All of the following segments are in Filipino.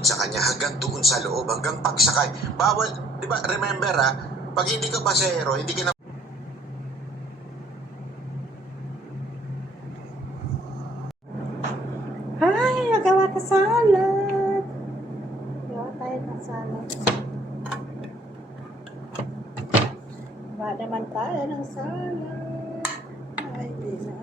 sumunod sa kanya hanggang doon sa loob, hanggang pagsakay. Bawal, di ba, remember pag hindi ka pasahero, hindi ka na... Ay, nagawa ka salad. Gawa tayo ng salad. Gawa naman tayo ng salad. Ay, di na.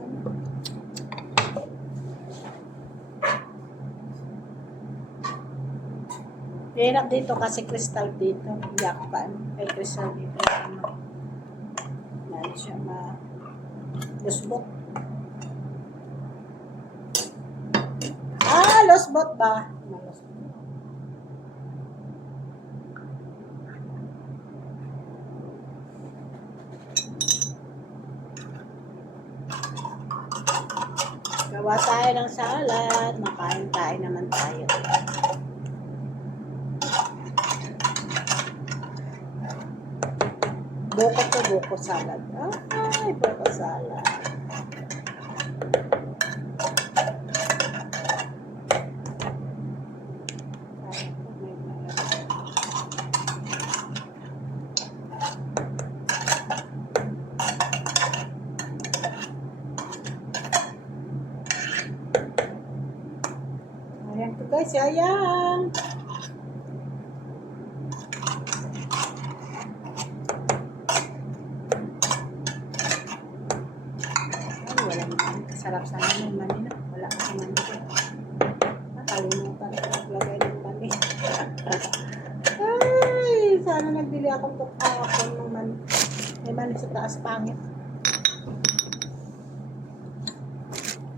Hirap dito kasi crystal dito. Yakpan. May crystal dito. Yan siya lusbot. Lusbot ba? Gawa tayo ng salad. Makain naman tayo. Buko salad. Ay, buko salad. Ayan to guys, ayan. Wala naman. Sarap sana ng mani na. Wala kasi mani ko. Nakalimutan ko naglagay ng mani. Ay, sana nagbili akong kahapon ng mani. May mani sa taas, pangit.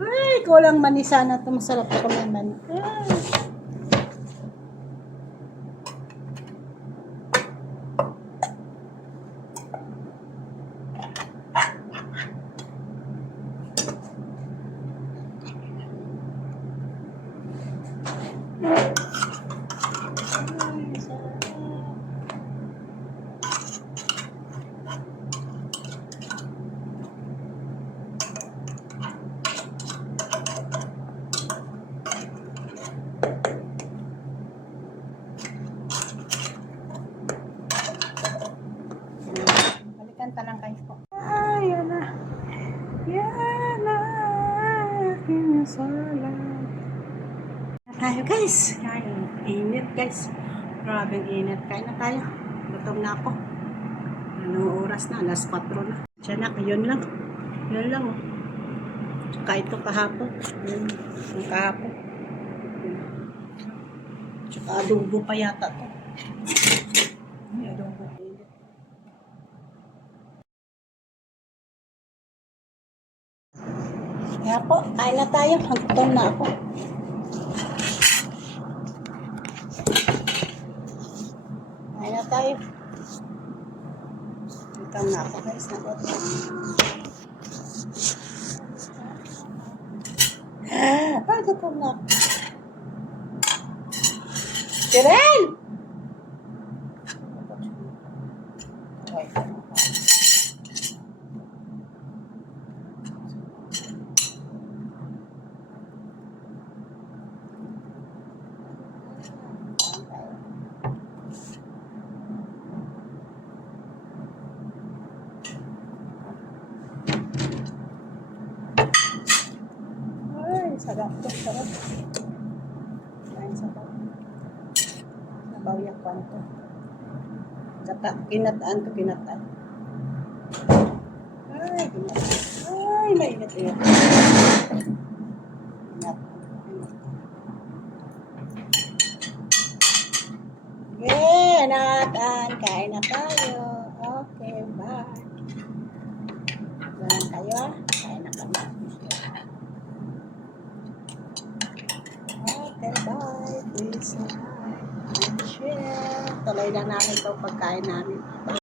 Ay, kulang mani sana ito. Masarap ako may mani. Ay. Balikan ta lang kayo po. Ay, yan na. Yan na. Aking salad. Tayo guys. Kain. Init guys. Grabing init. Kain na tayo. Gutom na ako. Anong oras na? Alas 4 na. Siya na. Yun lang. Yun lang. Tsaka ito kahapon. Yun. Yung kahapon. Tsaka adobo pa yata to. Adobo. Kaya po, kain na tayo. Gutom na ako. Kain na tayo. Gutom na ako guys. Nagutom. Gutom na ako. Siren! Sarap to, sarap. Kain sarap. Nabawiyak pa ito. Kinataan to, kinataan. Ay, kinataan. Ay, mainit yun. Kinataan. Kain na tayo. Okay, bye. Ganun tayo. Kain na kami. Okay, bye. Please like, share. Tuloy lang namin ito pagkain namin.